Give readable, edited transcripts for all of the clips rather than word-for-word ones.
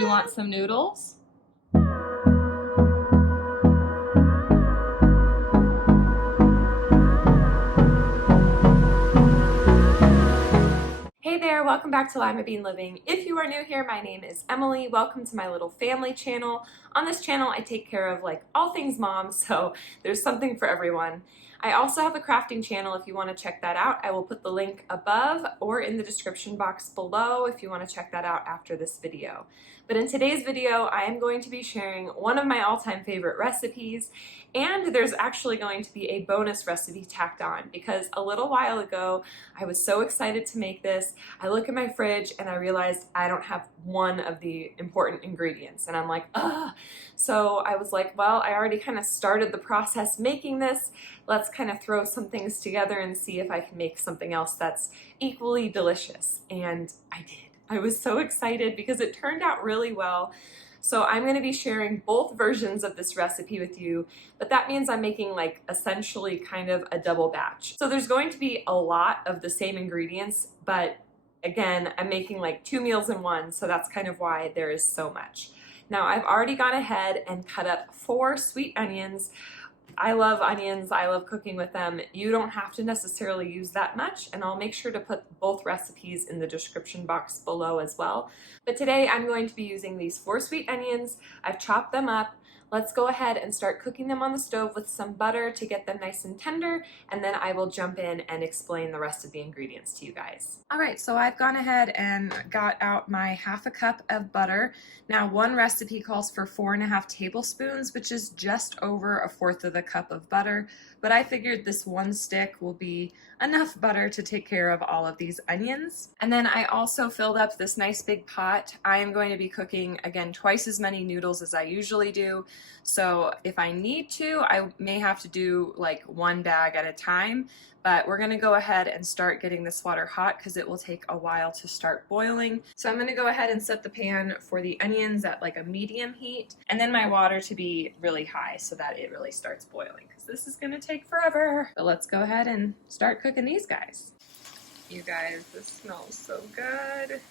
you want some noodles? Hey there, welcome back to Limabean Living. If you are new here, my name is Emily. Welcome to my little family channel. On this channel, I take care of like all things mom, so there's something for everyone. I also have a crafting channel if you want to check that out. I will put the link above or in the description box below if you want to check that out after this video. But in today's video, I am going to be sharing one of my all-time favorite recipes, and there's actually going to be a bonus recipe tacked on because a little while ago, I was so excited to make this. I look at my fridge and I realized I don't have one of the important ingredients, and I'm like, ugh. So I was like, well, I already kind of started the process making this. Let's kind of throw some things together and see if I can make something else that's equally delicious. And I did. I was so excited because it turned out really well. So I'm going to be sharing both versions of this recipe with you, but that means I'm making like essentially kind of a double batch. So there's going to be a lot of the same ingredients, but again, I'm making like 2 meals in one, so that's kind of why there is so much. Now I've already gone ahead and cut up 4 sweet onions. I love onions, I love cooking with them. You don't have to necessarily use that much, and I'll make sure to put both recipes in the description box below as well. But today I'm going to be using these 4 sweet onions. I've chopped them up. Let's go ahead and start cooking them on the stove with some butter to get them nice and tender, and then I will jump in and explain the rest of the ingredients to you guys. All right, so I've gone ahead and got out my 1/2 cup of butter. Now, one recipe calls for 4.5 tablespoons, which is just over 1/4 of the cup of butter, but I figured this one stick will be enough butter to take care of all of these onions. And then I also filled up this nice big pot. I am going to be cooking, again, twice as many noodles as I usually do. So if I need to, I may have to do like 1 bag at a time, but we're gonna go ahead and start getting this water hot because it will take a while to start boiling. So I'm gonna go ahead and set the pan for the onions at like a medium heat, and then my water to be really high so that it really starts boiling, because this is gonna take forever. But let's go ahead and start cooking these guys. You guys, this smells so good.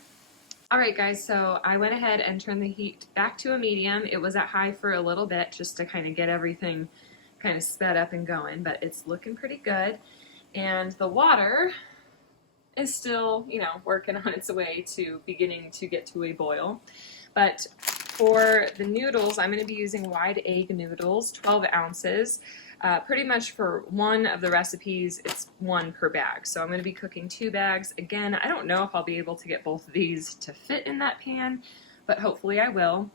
All right, guys, so I went ahead and turned the heat back to a medium. It was at high for a little bit just to kind of get everything kind of sped up and going, but it's looking pretty good. And the water is still, you know, working on its way to beginning to get to a boil. But for the noodles, I'm going to be using wide egg noodles, 12 ounces. Pretty much for one of the recipes, it's 1 per bag. So I'm going to be cooking 2 bags. Again, I don't know if I'll be able to get both of these to fit in that pan, but hopefully I will.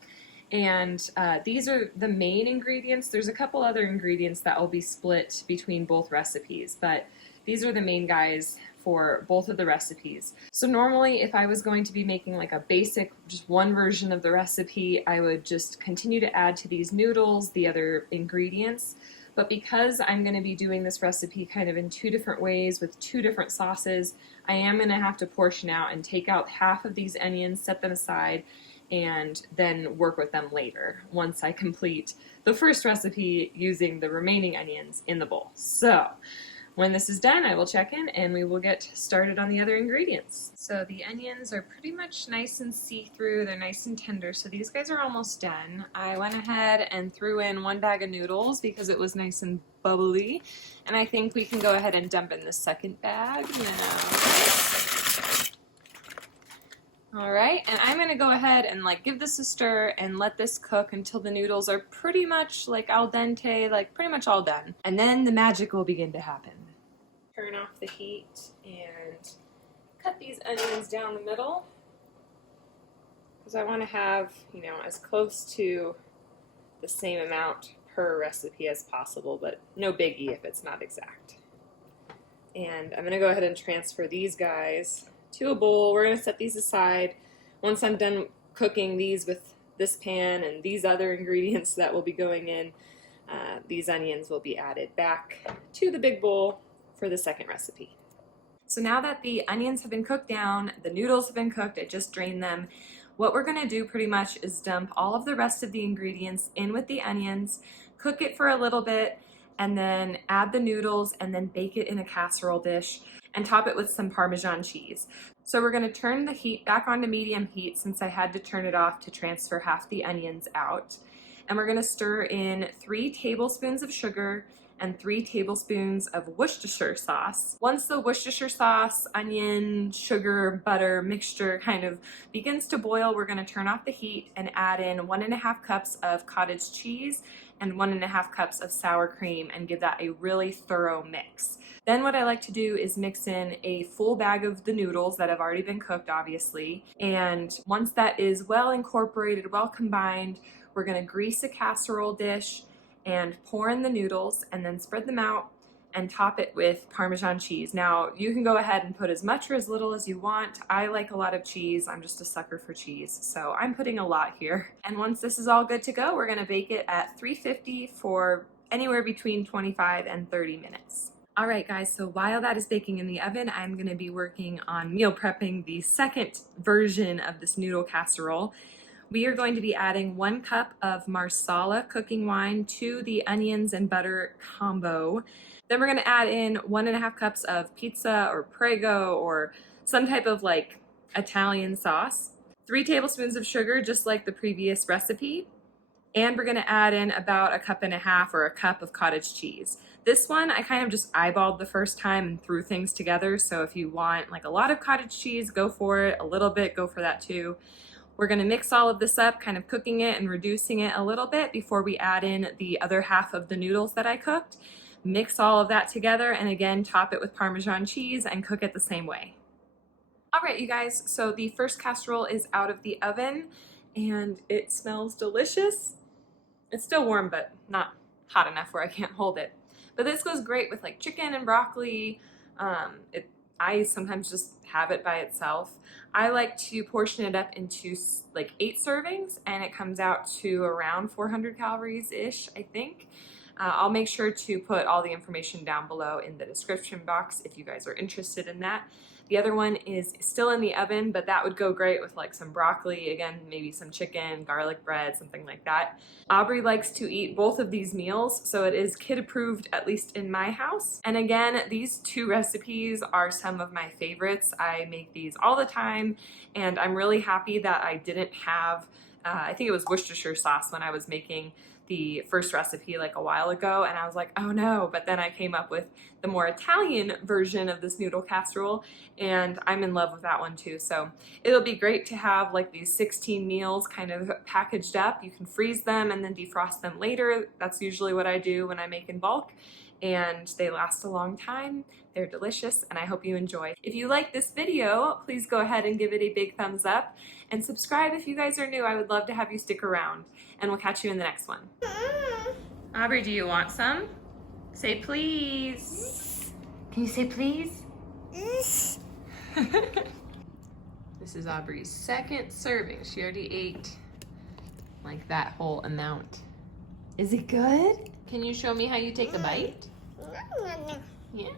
And these are the main ingredients. There's a couple other ingredients that will be split between both recipes, but these are the main guys for both of the recipes. So normally if I was going to be making like a basic, just one version of the recipe, I would just continue to add to these noodles the other ingredients. But because I'm going to be doing this recipe kind of in 2 different ways with 2 different sauces, I am going to have to portion out and take out half of these onions, set them aside, and then work with them later once I complete the first recipe using the remaining onions in the bowl. So when this is done, I will check in and we will get started on the other ingredients. So the onions are pretty much nice and see-through. They're nice and tender, so these guys are almost done. I went ahead and threw in 1 bag of noodles because it was nice and bubbly, and I think we can go ahead and dump in the second bag now. All right, and I'm gonna go ahead and like give this a stir and let this cook until the noodles are pretty much like al dente, like pretty much all done. And then the magic will begin to happen. Turn off the heat and cut these onions down the middle, because I want to have, you know, as close to the same amount per recipe as possible, but no biggie if it's not exact. And I'm going to go ahead and transfer these guys to a bowl. We're going to set these aside. Once I'm done cooking these with this pan and these other ingredients that will be going in, these onions will be added back to the big bowl for the second recipe. So now that the onions have been cooked down, the noodles have been cooked, I just drained them. What we're going to do pretty much is dump all of the rest of the ingredients in with the onions, cook it for a little bit, and then add the noodles and then bake it in a casserole dish. and top it with some Parmesan cheese. So we're gonna turn the heat back on to medium heat since I had to turn it off to transfer half the onions out. And we're gonna stir in 3 tablespoons of sugar and 3 tablespoons of Worcestershire sauce. Once the Worcestershire sauce, onion, sugar, butter mixture kind of begins to boil, we're gonna turn off the heat and add in 1.5 cups of cottage cheese and 1.5 cups of sour cream and give that a really thorough mix. Then what I like to do is mix in a full bag of the noodles that have already been cooked, obviously. And once that is well incorporated, well combined, we're gonna grease a casserole dish and pour in the noodles and then spread them out and top it with Parmesan cheese. Now, you can go ahead and put as much or as little as you want. I like a lot of cheese. I'm just a sucker for cheese, so I'm putting a lot here. And once this is all good to go, we're gonna bake it at 350 for anywhere between 25 and 30 minutes. All right, guys, so while that is baking in the oven, I'm gonna be working on meal prepping the second version of this noodle casserole. We are going to be adding 1 cup of Marsala cooking wine to the onions and butter combo. Then we're gonna add in 1.5 cups of pizza or Prego or some type of like Italian sauce, 3 tablespoons of sugar, just like the previous recipe. And we're gonna add in about 1.5 cups or a cup of cottage cheese. This one, I kind of just eyeballed the first time and threw things together. So if you want like a lot of cottage cheese, go for it. A little bit, go for that too. We're gonna mix all of this up, kind of cooking it and reducing it a little bit before we add in the other half of the noodles that I cooked. Mix all of that together and again, top it with Parmesan cheese and cook it the same way. All right, you guys, so the first casserole is out of the oven and it smells delicious. It's still warm, but not hot enough where I can't hold it. But this goes great with like chicken and broccoli. I sometimes just have it by itself. I like to portion it up into like 8 servings and it comes out to around 400 calories-ish, I think. I'll make sure to put all the information down below in the description box if you guys are interested in that. The other one is still in the oven, but that would go great with like some broccoli, again, maybe some chicken, garlic bread, something like that. Aubrey likes to eat both of these meals, so it is kid approved, at least in my house. And again, these 2 recipes are some of my favorites. I make these all the time, and I'm really happy that I didn't have, I think it was Worcestershire sauce when I was making the first recipe like a while ago, and I was like, oh no, but then I came up with the more Italian version of this noodle casserole and I'm in love with that one too. So it'll be great to have like these 16 meals kind of packaged up. You can freeze them and then defrost them later. That's usually what I do when I make in bulk, and they last a long time. They're delicious and I hope you enjoy. If you like this video, please go ahead and give it a big thumbs up and subscribe if you guys are new. I would love to have you stick around, and we'll catch you in the next one. Aubrey, do you want some? Say please. Can you say please? This is Aubrey's second serving. She already ate like that whole amount. Is it good? Can you show me how you take a bite? Yeah.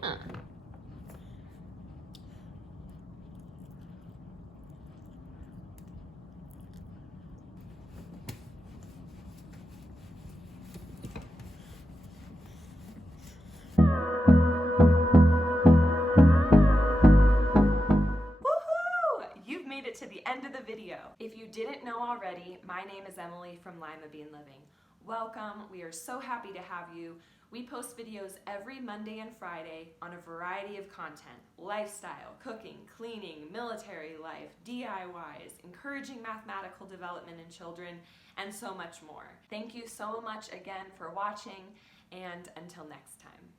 To the end of the video. If you didn't know already, my name is Emily from Limabean Living. Welcome. We are so happy to have you. We post videos every Monday and Friday on a variety of content: lifestyle, cooking, cleaning, military life, DIYs, encouraging mathematical development in children, and so much more. Thank you so much again for watching, and until next time.